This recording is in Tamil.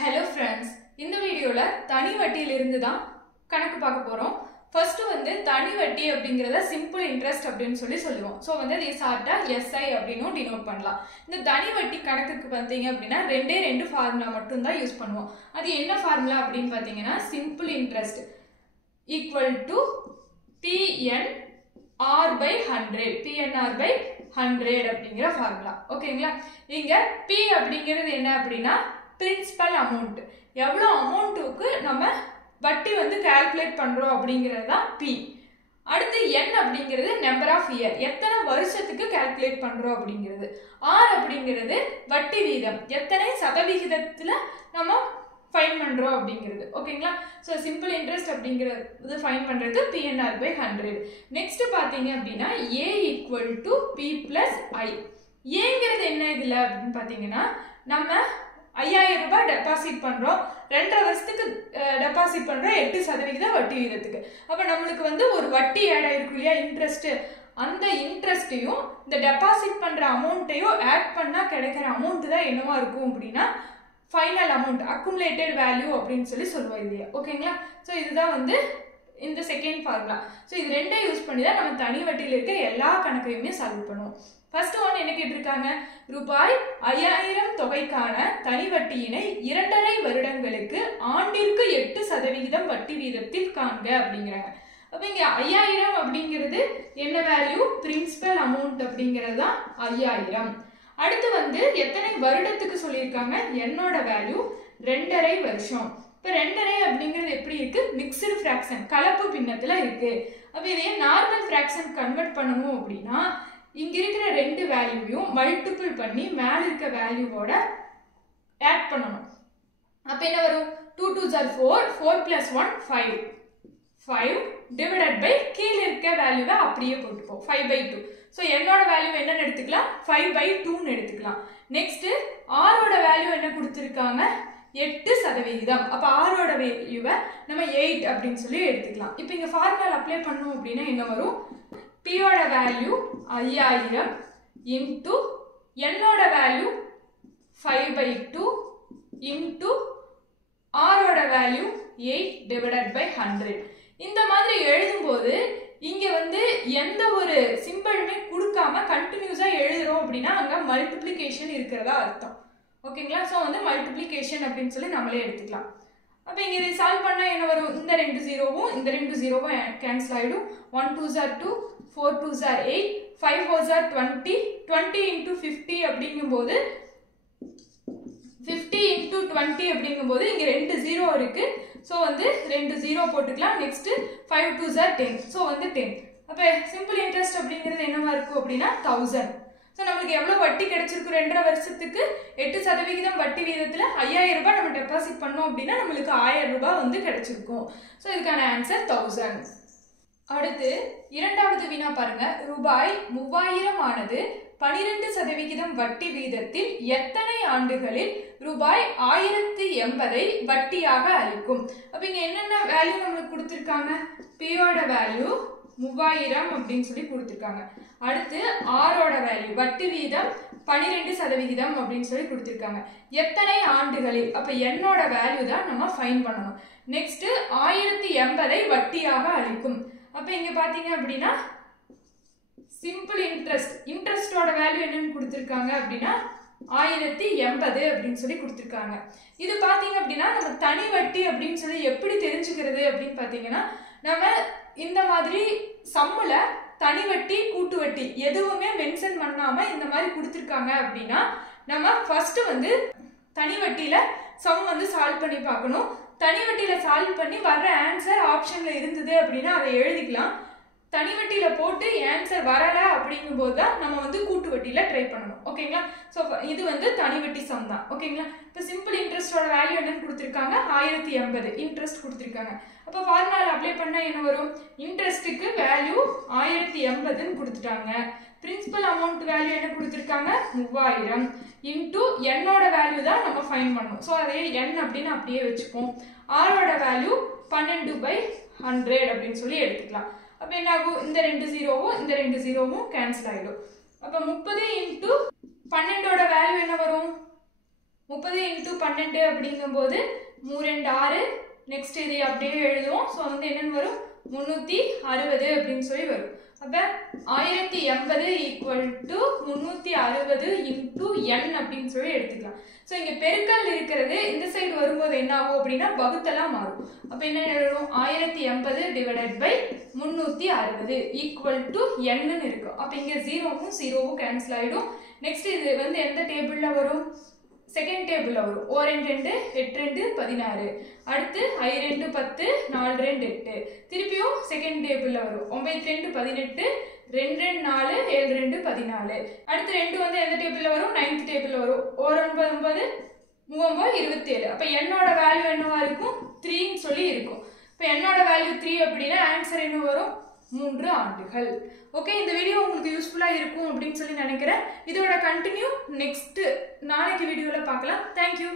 Hello friends, இந்த வீடியோல தனி வட்டியில இருந்து தான் கணக்கு பார்க்க போறோம். ஃபர்ஸ்ட் வந்து தனி வட்டி அப்படிங்கறத சிம்பிள் இன்ட்ரஸ்ட் அப்படினு சொல்லுவோம். சோ வந்து இது ஷார்ட்டா SI அப்படினு டினோட் பண்ணலாம். இந்த தனி வட்டி கணக்குக்கு பாத்தீங்க அப்படினா ரெண்டு ஃபார்முலா மட்டும் தான் யூஸ் பண்ணுவோம். அது என்ன ஃபார்முலா அப்படினு பாத்தீங்கன்னா simple interest equal to PNR/100 அப்படிங்கற ஃபார்முலா. ஓகேங்களா? இங்க P அப்படிங்கிறது என்ன அப்படினா பிரின்சிபல் அமௌண்ட். எவ்வளவு அமௌண்ட்க்கு நம்ம வட்டி வந்து கால்குலேட் பண்றோம் அப்படிங்கிறது தான் P. அடுத்து N அப்படிங்கிறது நம்பர் ஆஃப் இயர். எத்தனை வருஷத்துக்கு கால்குலேட் பண்றோம் அப்படிங்கிறது. R அப்படிங்கிறது வட்டி வீதம். எத்தனை சதவிகிதத்துல நம்ம ஃபைண்ட் பண்றோம் அப்படிங்கிறது. ஓகேங்களா? சோ சிம்பிள் இன்ட்ரஸ்ட் அப்படிங்கிறது ஃபைண்ட் பண்றது PNR/100. நெக்ஸ்ட் பாத்தீங்க அப்படினா A = P + I. ஏங்கிறது என்ன இதுல அப்படினு பாத்தீங்கன்னா நம்ம 5000 ரூபாய் டெபாசிட் பண்றோம். 2.5 வருஷத்துக்கு டெபாசிட் பண்றோம் 8% வட்டி வீதத்துக்கு. அப்ப நமக்கு வந்து ஒரு வட்டி ஆட் ஆயிருக்கு இல்லையா இன்ட்ரஸ்ட். அந்த இன்ட்ரஸ்டையும் இந்த டெபாசிட் பண்ற அமௌண்ட்டையும் ஆட் பண்ணா கிடைக்கிற அமௌண்ட் தான் என்னவா இருக்கும் அப்படினா ஃபைனல் அமௌண்ட் அக்குமுலேட்டட் வேல்யூ அப்படினு சொல்லுவோம் இல்லையா. ஓகேங்களா? சோ இதுதான் வந்து இந்த செகண்ட் ஃபார்முலா. சோ இது ரெண்டையும் யூஸ் பண்ணி தான் நம்ம தனி வட்டியில இருக்க எல்லா கணக்கையுமே சால்வ் பண்ணுவோம். ஃபர்ஸ்ட் ஒன் என்ன கேட்டிருக்காங்க? ரூபாய் 5000 தொகைக்கான தனி வட்டியினை 2.5 வருடங்களுக்கு ஆண்டிற்கு 8% வட்டி வீதத்தில் காண்க அப்படிங்கிறாங்க. அப்ப இங்க 5000 அப்படிங்கிறது என்ன வேல்யூ? பிரின்சிபல் அமௌண்ட் அப்படிங்கிறது தான் 5000. அடுத்து வந்து எத்தனை வருடத்துக்கு சொல்லியிருக்காங்க? என்னோட வேல்யூ 2.5 வருஷம். இப்ப 2.5 அப்படிங்கிறது எப்படி இருக்கு? மிக்ஸ்டு ஃபிராக்ஷன், கலப்பு பின்னத்துல இருக்கு. அப்ப இதையே நார்மல் ஃபிராக்ஷன் கன்வெர்ட் பண்ணணும் அப்படின்னா இங்க இருக்கிற ரெண்டு வேல்யூவையும் மல்டிபிள் பண்ணி மேல இருக்க வேல்யூவோட ஆட் பண்ணணும். அப்ப என்ன வரும்? 2 2s are 4, 4 + 1 5. 5 divided by கீழ இருக்க வேல்யூவை அப்படியே போட்டுப்போம் 5/2. சோ என்னோட வேல்யூ என்னன்னு எடுத்துக்கலாம்? 5/2 ன்னு எடுத்துக்கலாம். நெக்ஸ்ட் R ஓட வேல்யூ என்ன கொடுத்திருக்காங்க? 8%. அப்ப R ஓட வேல்யூவை நம்ம 8 அப்படினு சொல்லி எடுத்துக்கலாம். இப்போ இங்க ஃபார்முலா அப்ளை பண்ணனும் அப்படினா என்ன வரும்? P ஓட வேல்யூ 5000 into N ஓட வேல்யூ 5/2 into R ஓட வேல்யூ 8 divided by 100. இந்த மாதிரி எழுதும்போது இங்க வந்து எந்த ஒரு சிம்பலுமே கொடுக்காம கண்டினியூஸா எழுதுறோம் அப்படினா அங்க மல்டிப்ளிகேஷன் இருக்கிறதா அர்த்தம். ஓகேங்களா? சோ வந்து மல்டிப்ளிகேஷன் அப்படினு சொல்லி நம்மளே எடுத்துக்கலாம். அப்ப இங்க இதை சால்வ் பண்ணா என்ன வரும்? இந்த ரெண்டு ஜீரோவும் இந்த ரெண்டு ஜீரோவும் கேன்சல் ஆயிடும். 1 2s are 2, 4 2s are 8, 5 4s are 20. 20 into 50 அப்படிங்கும்போது 50 into 20 அப்படிங்கும்போது இங்க ரெண்டு ஜீரோ இருக்கு. சோ வந்து ரெண்டு ஜீரோ போட்டுக்கலாம். Next 5 2s are 10. சோ வந்து 10. அப்ப சிம்பிள் இன்ட்ரஸ்ட் அப்படிங்கிறது என்னவா இருக்கும் அப்படினா 1000. சோ நமக்கு எவ்வளவு வட்டி கிடைச்சிருக்கு? 2.5 வருஷத்துக்கு 8% வட்டி வீதத்துல 5000 ரூபாய் நம்ம டெபாசிட் பண்ணோம் அப்படினா நமக்கு 1000 ரூபாய் வந்து கிடைச்சிருக்கும். சோ இதுக்கான ஆன்சர் 1000. அடுத்து இரண்டாவது வினா பாருங்க. ரூபாய் 3000 ஆனது 12% வட்டி வீதத்தில் எத்தனை ஆண்டுகளில் ரூபாய் 1080 வட்டியாக அளிக்கும்? அப்ப இங்க என்னென்ன வேல்யூ நமக்கு கொடுத்திருக்காங்க? P ஓட வேல்யூ 3000 அப்படினு சொல்லி கொடுத்திருக்காங்க. அடுத்து R ஓட வேல்யூ வட்டி வீதம் 12% அப்படினு சொல்லி கொடுத்திருக்காங்க. எத்தனை ஆண்டுகளில்? அப்ப N ஓட வேல்யூ தான் நம்ம ஃபைண்ட் பண்ணனும். நெக்ஸ்ட் 1080 வட்டியாக அளிக்கும். அப்ப இங்க பாத்தீங்க அப்படினா சிம்பிள் இன்ட்ரஸ்டோட வேல்யூ என்னன்னு கொடுத்திருக்காங்க அப்படினா 1080 அப்படினு சொல்லி கொடுத்திருக்காங்க. இது பாத்தீங்க அப்படினா நம்ம தனி வட்டி அப்படினு சொல்லி எப்படி தெரிஞ்சுக்கிறது அப்படினு பாத்தீங்கன்னா நம்ம இந்த மாதிரி சம்முல தனி வட்டி கூட்டு வட்டி எதுவுமே மென்ஷன் பண்ணாம இந்த மாதிரி கொடுத்திருக்காங்க அப்படினா நம்ம ஃபர்ஸ்ட் வந்து தனி வட்டியில சம் வந்து சால்வ் பண்ணி பார்க்கணும். தனி வட்டியில சால்வ் பண்ணி வர்ற ஆன்சர் ஆப்ஷன்ல இருந்தது அப்படினா அதை எழுதிக்கலாம். தனி வட்டியில போட்டு ஆன்சர் வரல அப்படிங்கும்போது தான் நம்ம வந்து கூட்டு வட்டியில ட்ரை பண்ணணும். ஓகேங்களா? சோ இது வந்து தனி வட்டி சம் தான். ஓகேங்களா? இப்போ சிம்பிள் இன்ட்ரஸ்டோட வேல்யூ என்னன்னு கொடுத்திருக்காங்க? 1080 இன்ட்ரஸ்ட் கொடுத்திருக்காங்க. அப்ப ஃபார்முலா அப்ளை பண்ணா என்ன வரும்? இன்ட்ரஸ்ட்க்கு வேல்யூ 1080 ன்னு கொடுத்துட்டாங்க. பிரின்சிபல் அமௌண்ட் வேல்யூ என்ன கொடுத்திருக்காங்க? 3000 into N ஓட வேல்யூ தான் நம்ம ஃபைண்ட் பண்ணனும். சோ அதே N அப்படினு அப்படியே வெச்சுப்போம். R ஓட வேல்யூ 12/100 அப்படினு சொல்லி எடுத்துக்கலாம். அப்ப என்ன ஆகும்? இந்த ரெண்டு ஜீரோவும் கேன்சல் ஆயிடும். அப்ப 30 into 12 ஓட வேல்யூ என்ன வரும்? 30 × 12 அப்படிங்கும்போது 3 2 6. நெக்ஸ்ட் இதை அப்படியே எழுதுவோம். ஸோ வந்து என்னென்னு வரும் 360 அப்படின்னு சொல்லி வரும். அப்போ 1080 = 360 × n அப்படின்னு சொல்லி எடுத்துக்கலாம். ஸோ இங்கே பெருக்கல் இருக்கிறது இந்த சைடு வரும்போது என்ன ஆகும் அப்படின்னா வகுத்தலாம் மாறும். அப்போ என்ன எழுதும் 1080 / 360 = n இருக்கும். அப்போ இங்கே 0வும் 0வும் கேன்சல் ஆகிடும். நெக்ஸ்ட் இது வந்து எந்த டேபிளில் வரும்? செகண்ட் டேபிளில் வரும். 4 2 8 2 16. அடுத்து 5 2 10 4 2 8. திருப்பியும் செகண்ட் டேபிளில் வரும். 9 2 18 2 2 4 7 2 14. அடுத்து 2 வந்து எந்த டேபிளில் வரும்? 9th டேபிளில் வரும். 1 9 9 3 27. அப்போ என்னோட வேல்யூ என்னவா இருக்கும்? 3ன்னு சொல்லி இருக்கும். இப்போ என்னோட வேல்யூ 3 அப்படின்னா ஆன்சர் என்ன வரும்? 3 ஆண்டுகள். ஓகே, இந்த வீடியோ உங்களுக்கு யூஸ்ஃபுல்லாக இருக்கும் அப்படின்னு சொல்லி நினைக்கிறேன். இதோட கண்டினியூ நெக்ஸ்ட் நாளைக்கு வீடியோவில் பார்க்கலாம். தேங்க்யூ.